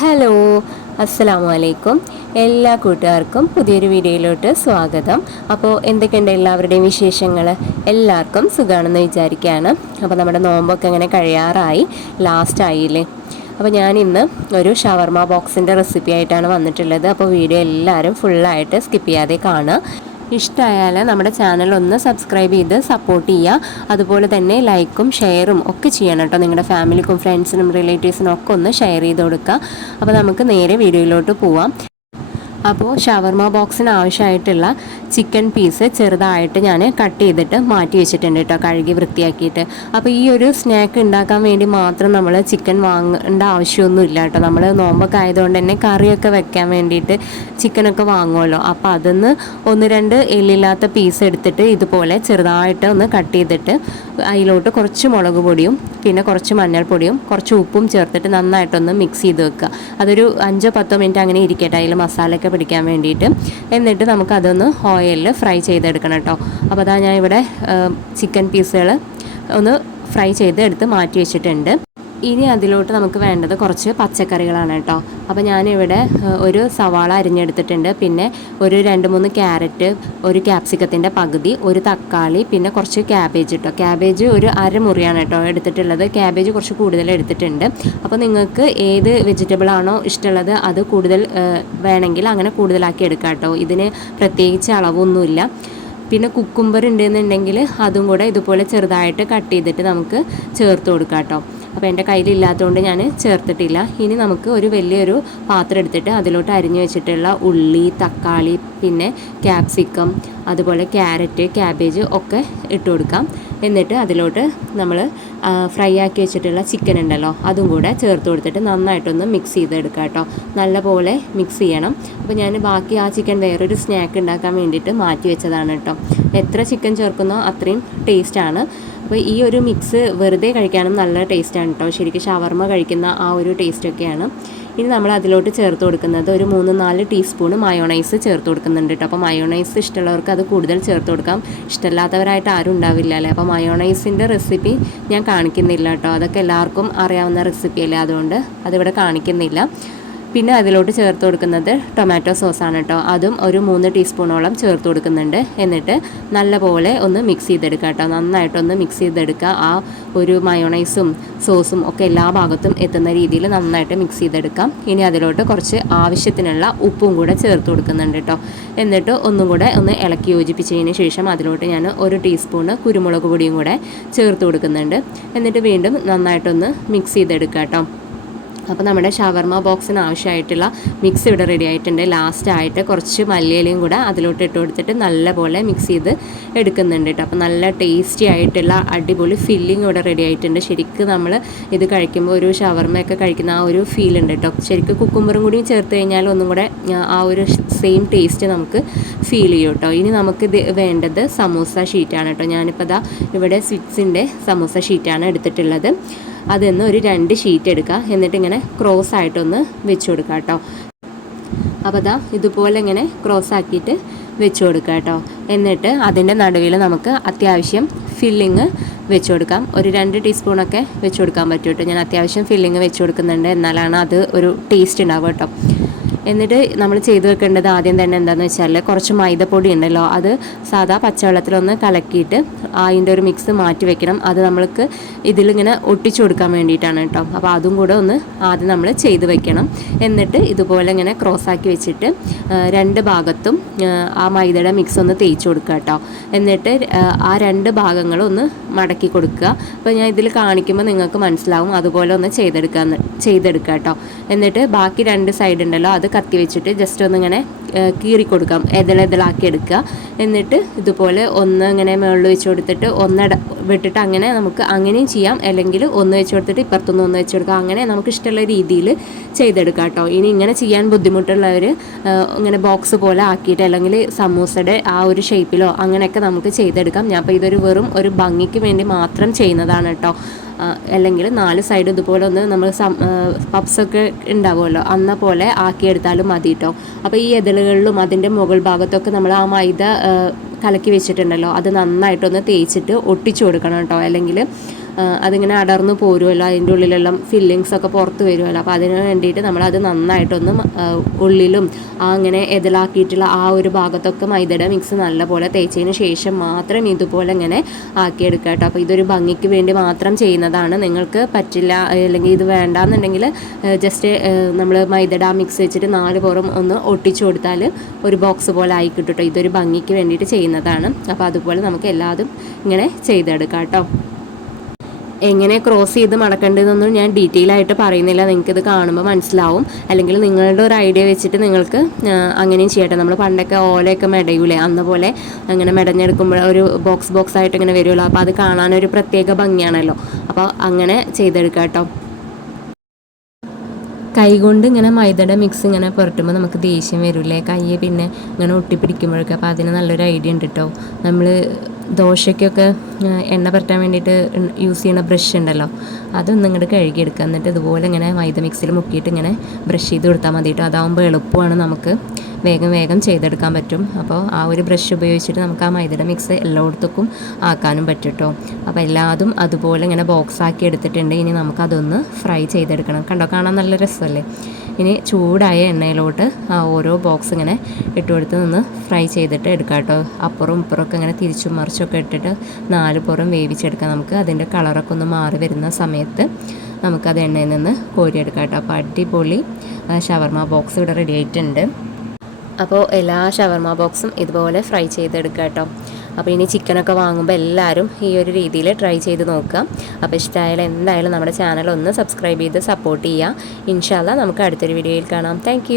Hello, അസ്സലാമു അലൈക്കും. എല്ലാ കൂട്ടുകാർക്കും പുതിയൊരു വീഡിയോയിലോട്ട് സ്വാഗതം. അപ്പോൾ എന്തൊക്കെയുണ്ട് എല്ലാവരുടെയും വിശേഷങ്ങൾ? എല്ലാവർക്കും സുഖമാണെന്ന് വിചാരിക്കുകയാണ്. അപ്പോൾ നമ്മുടെ നോമ്പൊക്കെ അങ്ങനെ കഴിയാറായി, ലാസ്റ്റ് ആയില്ലേ. അപ്പോൾ ഞാൻ ഇന്ന് ഒരു ഷവർമ ബോക്സിൻ്റെ റെസിപ്പി ആയിട്ടാണ് വന്നിട്ടുള്ളത്. അപ്പോൾ വീഡിയോ എല്ലാവരും ഫുള്ളായിട്ട് സ്കിപ്പ് ചെയ്യാതെ കാണുക. ഇഷ്ടമായാൽ നമ്മുടെ ചാനൽ ഒന്ന് സബ്സ്ക്രൈബ് ചെയ്ത് സപ്പോർട്ട് ചെയ്യുക. അതുപോലെ തന്നെ ലൈക്കും ഷെയറും ഒക്കെ ചെയ്യണം കേട്ടോ. നിങ്ങളുടെ ഫാമിലിക്കും ഫ്രണ്ട്സിനും റിലേറ്റീവ്സിനും ഒക്കെ ഒന്ന് ഷെയർ ചെയ്ത് കൊടുക്കുക. അപ്പോൾ നമുക്ക് നേരെ വീഡിയോയിലോട്ട് പോവാം. അപ്പോൾ ഷവർമ ബോക്സിന് ആവശ്യമായിട്ടുള്ള ചിക്കൻ പീസ് ചെറുതായിട്ട് ഞാൻ കട്ട് ചെയ്തിട്ട് മാറ്റി വെച്ചിട്ടുണ്ട് കേട്ടോ, കഴുകി വൃത്തിയാക്കിയിട്ട്. അപ്പോൾ ഈ ഒരു സ്നാക്ക് ഉണ്ടാക്കാൻ വേണ്ടി മാത്രം നമ്മൾ ചിക്കൻ വാങ്ങേണ്ട ആവശ്യമൊന്നുമില്ല കേട്ടോ. നമ്മൾ നോമ്പൊക്കെ ആയതുകൊണ്ട് തന്നെ കറിയൊക്കെ വെക്കാൻ വേണ്ടിയിട്ട് ചിക്കനൊക്കെ വാങ്ങുമല്ലോ. അപ്പോൾ അതിന്ന് ഒന്ന് രണ്ട് എല്ലില്ലാത്ത പീസ് എടുത്തിട്ട് ഇതുപോലെ ചെറുതായിട്ട് ഒന്ന് കട്ട് ചെയ്തിട്ട് അതിലോട്ട് കുറച്ച് മുളക് പൊടിയും പിന്നെ കുറച്ച് മഞ്ഞൾപ്പൊടിയും കുറച്ച് ഉപ്പും ചേർത്തിട്ട് നന്നായിട്ടൊന്ന് മിക്സ് ചെയ്ത് വെക്കുക. അതൊരു 5-10 മിനിറ്റ് അങ്ങനെ ഇരിക്കട്ടെ, അതിൽ മസാലയൊക്കെ പിടിക്കാൻ വേണ്ടിയിട്ട്. എന്നിട്ട് നമുക്കതൊന്ന് ഓയിലിൽ ഫ്രൈ ചെയ്തെടുക്കണം കേട്ടോ. അപ്പോൾ അതാ ഞാൻ ഇവിടെ ചിക്കൻ പീസുകൾ ഒന്ന് ഫ്രൈ ചെയ്ത് എടുത്ത് മാറ്റി വെച്ചിട്ടുണ്ട്. ഇനി അതിലോട്ട് നമുക്ക് വേണ്ടത് കുറച്ച് പച്ചക്കറികളാണ് കേട്ടോ. അപ്പോൾ ഞാനിവിടെ ഒരു സവാള അരിഞ്ഞെടുത്തിട്ടുണ്ട്, പിന്നെ ഒരു 2-3 ക്യാരറ്റ്, ഒരു ക്യാപ്സിക്കത്തിൻ്റെ പകുതി, ഒരു തക്കാളി, പിന്നെ കുറച്ച് ക്യാബേജ് കേട്ടോ. ക്യാബേജ് ഒരു അരമുറിയാണ് കേട്ടോ എടുത്തിട്ടുള്ളത്. ക്യാബേജ് കുറച്ച് കൂടുതൽ എടുത്തിട്ടുണ്ട്. അപ്പോൾ നിങ്ങൾക്ക് ഏത് വെജിറ്റബിൾ ആണോ ഇഷ്ടമുള്ളത് അത് കൂടുതൽ വേണമെങ്കിൽ അങ്ങനെ കൂടുതലാക്കി എടുക്കാം കേട്ടോ. ഇതിന് പ്രത്യേകിച്ച് അളവൊന്നുമില്ല. പിന്നെ കുക്കുംബർ ഉണ്ടെന്നുണ്ടെങ്കിൽ അതും കൂടെ ഇതുപോലെ ചെറുതായിട്ട് കട്ട് ചെയ്തിട്ട് നമുക്ക് ചേർത്ത് കൊടുക്കാം കേട്ടോ. അപ്പോൾ എൻ്റെ കയ്യിലില്ലാത്തതുകൊണ്ട് ഞാൻ ചേർത്തിട്ടില്ല. ഇനി നമുക്ക് ഒരു വലിയൊരു പാത്രം എടുത്തിട്ട് അതിലോട്ട് അരിഞ്ഞു വെച്ചിട്ടുള്ള ഉള്ളി, തക്കാളി, പിന്നെ ക്യാപ്സിക്കം, അതുപോലെ ക്യാരറ്റ്, ക്യാബേജ് ഒക്കെ ഇട്ട് കൊടുക്കാം. എന്നിട്ട് അതിലോട്ട് നമ്മൾ ഫ്രൈ ആക്കി വെച്ചിട്ടുള്ള ചിക്കൻ ഉണ്ടല്ലോ അതും കൂടെ ചേർത്ത് കൊടുത്തിട്ട് നന്നായിട്ടൊന്ന് മിക്സ് ചെയ്തെടുക്കാം കേട്ടോ. നല്ലപോലെ മിക്സ് ചെയ്യണം. അപ്പോൾ ഞാൻ ബാക്കി ആ ചിക്കൻ വേറൊരു സ്നാക്ക് ഉണ്ടാക്കാൻ വേണ്ടിയിട്ട് മാറ്റി വെച്ചതാണ് കേട്ടോ. എത്ര ചിക്കൻ ചേർക്കുന്നോ അത്രയും ടേസ്റ്റാണ്. അപ്പോൾ ഈ ഒരു മിക്സ് വെറുതെ കഴിക്കാനും നല്ല ടേസ്റ്റാണ് കേട്ടോ. ശരിക്കും ഷവർമ കഴിക്കുന്ന ആ ഒരു ടേസ്റ്റൊക്കെയാണ്. ഇനി നമ്മൾ അതിലോട്ട് ചേർത്ത് കൊടുക്കുന്നത് ഒരു 3-4 ടീസ്പൂൺ മയോണൈസ് ചേർത്ത് കൊടുക്കുന്നുണ്ട് കേട്ടോ. അപ്പോൾ മയോണൈസ് ഇഷ്ടമുള്ളവർക്ക് അത് കൂടുതൽ ചേർത്ത് കൊടുക്കാം. ഇഷ്ടമില്ലാത്തവരായിട്ട് ആരും ഉണ്ടാവില്ല അല്ലേ. അപ്പോൾ മയോണൈസിൻ്റെ റെസിപ്പി ഞാൻ കാണിക്കുന്നില്ല കേട്ടോ. അതൊക്കെ എല്ലാവർക്കും അറിയാവുന്ന റെസിപ്പിയല്ലേ, അതുകൊണ്ട് അതിവിടെ കാണിക്കുന്നില്ല. പിന്നെ അതിലോട്ട് ചേർത്ത് കൊടുക്കുന്നത് ടൊമാറ്റോ സോസാണ് കേട്ടോ. അതും ഒരു 3 ടീസ്പൂണോളം ചേർത്ത് കൊടുക്കുന്നുണ്ട്. എന്നിട്ട് നല്ലപോലെ ഒന്ന് മിക്സ് ചെയ്തെടുക്കുക കേട്ടോ. നന്നായിട്ടൊന്ന് മിക്സ് ചെയ്തെടുക്കുക. ആ ഒരു മയോണൈസും സോസും ഒക്കെ എല്ലാ ഭാഗത്തും എത്തുന്ന രീതിയിൽ നന്നായിട്ട് മിക്സ് ചെയ്തെടുക്കാം. ഇനി അതിലോട്ട് കുറച്ച് ആവശ്യത്തിനുള്ള ഉപ്പും കൂടെ ചേർത്ത് കൊടുക്കുന്നുണ്ട് കേട്ടോ. എന്നിട്ട് ഒന്നും കൂടെ ഒന്ന് ഇളക്കി യോജിപ്പിച്ചതിന് ശേഷം അതിലോട്ട് ഞാൻ 1 ടീസ്പൂണ് കുരുമുളക് പൊടിയും കൂടെ ചേർത്ത് കൊടുക്കുന്നുണ്ട്. എന്നിട്ട് വീണ്ടും നന്നായിട്ടൊന്ന് മിക്സ് ചെയ്തെടുക്കുക കേട്ടോ. അപ്പോൾ നമ്മുടെ ഷവർമ ബോക്സിന് ആവശ്യമായിട്ടുള്ള മിക്സ് ഇവിടെ റെഡി ആയിട്ടുണ്ട്. ലാസ്റ്റായിട്ട് കുറച്ച് മല്ലിയിലയും കൂടെ അതിലോട്ട് ഇട്ട് കൊടുത്തിട്ട് നല്ലപോലെ മിക്സ് ചെയ്ത് എടുക്കുന്നുണ്ട് കേട്ടോ. അപ്പോൾ നല്ല ടേസ്റ്റി ആയിട്ടുള്ള അടിപൊളി ഫില്ലിങ് ഇവിടെ റെഡി ആയിട്ടുണ്ട്. ശരിക്കും നമ്മൾ ഇത് കഴിക്കുമ്പോൾ ഒരു ഷവർമയൊക്കെ കഴിക്കുന്ന ആ ഒരു ഫീൽ ഉണ്ട് കേട്ടോ. ശരിക്കും കുക്കുംബറും കൂടി ചേർത്ത് കഴിഞ്ഞാൽ ഒന്നും കൂടെ ആ ഒരു സെയിം ടേസ്റ്റ് നമുക്ക് ഫീൽ ചെയ്യും കേട്ടോ. ഇനി നമുക്കിത് വേണ്ടത് സമൂസ ഷീറ്റാണ് കേട്ടോ. ഞാനിപ്പോൾ ദാ ഇവിടെ സ്വിറ്റ്സിൻ്റെ സമൂസ ഷീറ്റാണ് എടുത്തിട്ടുള്ളത്. അതിന്ന് ഒരു 2 ഷീറ്റ് എടുക്കുക. എന്നിട്ട് ഇങ്ങനെ ക്രോസ് ആയിട്ടൊന്ന് വെച്ച് കൊടുക്കുക കേട്ടോ. അപ്പോൾ അതാ ഇതുപോലെ ഇങ്ങനെ ക്രോസ് ആക്കിയിട്ട് വെച്ച് കൊടുക്കുക കേട്ടോ. എന്നിട്ട് അതിൻ്റെ നടുവിൽ നമുക്ക് അത്യാവശ്യം ഫില്ലിങ് വെച്ച് കൊടുക്കാം. ഒരു 2 ടീസ്പൂണൊക്കെ വെച്ച് കൊടുക്കാൻ പറ്റും കേട്ടോ. ഞാൻ അത്യാവശ്യം ഫില്ലിങ് വെച്ച് കൊടുക്കുന്നുണ്ട്, എന്നാലാണ് അത് ഒരു ടേസ്റ്റ് ഉണ്ടാവുക കേട്ടോ. എന്നിട്ട് നമ്മൾ ചെയ്ത് വെക്കേണ്ടത് ആദ്യം തന്നെ എന്താണെന്ന് വെച്ചാൽ കുറച്ച് മൈദപ്പൊടി ഉണ്ടല്ലോ, അത് സാധാ പച്ചവെള്ളത്തിലൊന്ന് കലക്കിയിട്ട് അതിൻ്റെ ഒരു മിക്സ് മാറ്റി വെക്കണം. അത് നമ്മൾക്ക് ഇതിലിങ്ങനെ ഒട്ടിച്ചു കൊടുക്കാൻ വേണ്ടിയിട്ടാണ് കേട്ടോ. അപ്പോൾ അതും കൂടെ ഒന്ന് ആദ്യം നമ്മൾ ചെയ്ത് വെക്കണം. എന്നിട്ട് ഇതുപോലെ ഇങ്ങനെ ക്രോസാക്കി വെച്ചിട്ട് 2 ഭാഗത്തും ആ മൈദയുടെ മിക്സ് ഒന്ന് തേച്ച് കൊടുക്കുക കേട്ടോ. എന്നിട്ട് ആ 2 ഭാഗങ്ങളും ഒന്ന് മടക്കി കൊടുക്കുക. അപ്പോൾ ഞാൻ ഇതിൽ കാണിക്കുമ്പോൾ നിങ്ങൾക്ക് മനസ്സിലാവും. അതുപോലെ ഒന്ന് ചെയ്തെടുക്കുക കേട്ടോ. എന്നിട്ട് ബാക്കി 2 സൈഡ് ഉണ്ടല്ലോ അത് കത്തി വെച്ചിട്ട് ജസ്റ്റ് ഒന്നിങ്ങനെ കീറി കൊടുക്കാം, എതളാക്കി എടുക്കുക. എന്നിട്ട് ഇതുപോലെ ഒന്ന് ഇങ്ങനെ മുകളിൽ വെച്ച് കൊടുത്തിട്ട് വിട്ടിട്ട് അങ്ങനെ നമുക്ക് അങ്ങനെയും ചെയ്യാം. അല്ലെങ്കിൽ ഒന്ന് വെച്ച് കൊടുത്തിട്ട് ഇപ്പുറത്തൊന്ന് ഒന്ന് വെച്ച് കൊടുക്കുക. അങ്ങനെ നമുക്ക് ഇഷ്ടമുള്ള രീതിയിൽ ചെയ്തെടുക്കാം കേട്ടോ. ഇനി ഇങ്ങനെ ചെയ്യാൻ ബുദ്ധിമുട്ടുള്ളവർ ഇങ്ങനെ ബോക്സ് പോലെ ആക്കിയിട്ട് അല്ലെങ്കിൽ സമൂസയുടെ ആ ഒരു ഷേപ്പിലോ അങ്ങനെയൊക്കെ നമുക്ക് ചെയ്തെടുക്കാം. ഞാൻ അപ്പോൾ ഇതൊരു വെറും ഒരു ഭംഗിക്ക് വേണ്ടി മാത്രം ചെയ്യുന്നതാണ് കേട്ടോ. അല്ലെങ്കിൽ 4 സൈഡ് ഇതുപോലെ ഒന്ന് നമ്മൾ പപ്സൊക്കെ ഉണ്ടാവുമല്ലോ അന്ന പോലെ ആക്കിയെടുത്താലും മതി കേട്ടോ. അപ്പോൾ ഈ എതിളുകളിലും അതിൻ്റെ മുകൾ ഭാഗത്തൊക്കെ നമ്മൾ ആ മൈദ കലക്കി വെച്ചിട്ടുണ്ടല്ലോ അത് നന്നായിട്ടൊന്ന് തേച്ചിട്ട് ഒട്ടിച്ചു കൊടുക്കണം കേട്ടോ. അല്ലെങ്കിൽ അതിങ്ങനെ അടർന്നു പോരുമല്ലോ, അതിൻ്റെ ഉള്ളിലെല്ലാം ഫില്ലിങ്സ് ഒക്കെ പുറത്ത് വരുമല്ലോ. അപ്പോൾ അതിന് വേണ്ടിയിട്ട് നമ്മളത് നന്നായിട്ടൊന്ന് ഉള്ളിലും അങ്ങനെ ഇതിലാക്കിയിട്ടുള്ള ആ ഒരു ഭാഗത്തൊക്കെ മൈദയുടെ മിക്സ് നല്ലപോലെ തേച്ചതിന് ശേഷം മാത്രം ഇതുപോലെ ഇങ്ങനെ ആക്കിയെടുക്കുക കേട്ടോ. അപ്പോൾ ഇതൊരു ഭംഗിക്ക് വേണ്ടി മാത്രം ചെയ്യുന്നതാണ്. നിങ്ങൾക്ക് പറ്റില്ല അല്ലെങ്കിൽ ഇത് വേണ്ടാന്നുണ്ടെങ്കിൽ ജസ്റ്റ് നമ്മൾ മൈദയുടെ ആ മിക്സ് വെച്ചിട്ട് 4 പുറം ഒന്ന് ഒട്ടിച്ചു കൊടുത്താൽ ഒരു ബോക്സ് പോലെ ആയി കിട്ടും കേട്ടോ. ഇതൊരു ഭംഗിക്ക് വേണ്ടിയിട്ട് ചെയ്യുന്നതാണ്. അപ്പോൾ അതുപോലെ നമുക്ക് എല്ലാതും ഇങ്ങനെ ചെയ്തെടുക്കാം കേട്ടോ. എങ്ങനെ ക്രോസ് ചെയ്ത് മടക്കേണ്ടതെന്നൊന്നും ഞാൻ ഡീറ്റെയിൽ ആയിട്ട് പറയുന്നില്ല, നിങ്ങൾക്കിത് കാണുമ്പോൾ മനസ്സിലാവും. അല്ലെങ്കിൽ നിങ്ങളുടെ ഒരു ഐഡിയ വെച്ചിട്ട് നിങ്ങൾക്ക് അങ്ങനെയും ചെയ്യട്ടെ. നമ്മൾ പണ്ടൊക്കെ ഓലയൊക്കെ മെടയൂലേ, അന്ന് പോലെ അങ്ങനെ മെടഞ്ഞെടുക്കുമ്പോൾ ഒരു ബോക്സ് ആയിട്ട് ഇങ്ങനെ വരുമല്ലോ. അപ്പോൾ അത് കാണാനൊരു പ്രത്യേക ഭംഗിയാണല്ലോ. അപ്പോൾ അങ്ങനെ ചെയ്തെടുക്കാം കേട്ടോ. കൈകൊണ്ട് ഇങ്ങനെ മൈദയുടെ മിക്സ് ഇങ്ങനെ പുരട്ടുമ്പോൾ നമുക്ക് ദേഷ്യം വരില്ലേ, കൈ പിന്നെ ഇങ്ങനെ ഒട്ടിപ്പിടിക്കുമ്പോഴൊക്കെ. അപ്പോൾ അതിന് നല്ലൊരു ഐഡിയ ഉണ്ട് കേട്ടോ. നമ്മൾ ദോശയ്ക്കൊക്കെ എണ്ണ പുരട്ടാൻ വേണ്ടിയിട്ട് യൂസ് ചെയ്യുന്ന ബ്രഷ് ഉണ്ടല്ലോ, അതൊന്നും ഇങ്ങോട്ട് കഴുകിയെടുക്കുക. എന്നിട്ട് ഇതുപോലെ ഇങ്ങനെ മൈദ മിക്സിൽ മുക്കിയിട്ട് ഇങ്ങനെ ബ്രഷ് ചെയ്ത് കൊടുത്താൽ മതി കേട്ടോ. അതാകുമ്പോൾ എളുപ്പമാണ്, നമുക്ക് വേഗം ചെയ്തെടുക്കാൻ പറ്റും. അപ്പോൾ ആ ഒരു ബ്രഷ് ഉപയോഗിച്ചിട്ട് നമുക്ക് ആ മൈദയുടെ മിക്സ് എല്ലായിടത്തേക്കും ആക്കാനും പറ്റും കേട്ടോ. അപ്പോൾ എല്ലാതും അതുപോലെ ഇങ്ങനെ ബോക്സ് ആക്കി എടുത്തിട്ടുണ്ട്. ഇനി നമുക്കതൊന്ന് ഫ്രൈ ചെയ്തെടുക്കണം. കണ്ടോ, കാണാൻ നല്ല രസമല്ലേ. ഇനി ചൂടായ എണ്ണയിലോട്ട് ആ ഓരോ ബോക്സ് ഇങ്ങനെ ഇട്ട് കൊടുത്ത് നിന്ന് ഫ്രൈ ചെയ്തിട്ട് എടുക്കാം കേട്ടോ. അപ്പുറവും ഇപ്പുറമൊക്കെ ഇങ്ങനെ തിരിച്ചും മറിച്ചൊക്കെ ഇട്ടിട്ട് 4 പുറം വേവിച്ചെടുക്കാം. നമുക്ക് അതിൻ്റെ കളറൊക്കെ ഒന്ന് മാറി വരുന്ന സമയത്ത് നമുക്കത് എണ്ണയിൽ നിന്ന് കോരിയെടുക്കാം കേട്ടോ. അപ്പോൾ അടിപൊളി ഷവർമ ബോക്സ് ഇവിടെ റെഡി ആയിട്ടുണ്ട്. അപ്പോൾ എല്ലാ ഷവർമ ബോക്സും ഇതുപോലെ ഫ്രൈ ചെയ്തെടുക്കുക കേട്ടോ. അപ്പോൾ ഇനി ചിക്കനൊക്കെ വാങ്ങുമ്പോൾ എല്ലാവരും ഈ ഒരു രീതിയിൽ ട്രൈ ചെയ്ത് നോക്കുക. അപ്പോൾ ഇഷ്ടമായാലും എന്തായാലും നമ്മുടെ ചാനൽ ഒന്ന് സബ്സ്ക്രൈബ് ചെയ്ത് സപ്പോർട്ട് ചെയ്യുക. ഇൻഷാ അല്ലാഹ് നമുക്ക് അടുത്തൊരു വീഡിയോയിൽ കാണാം. താങ്ക്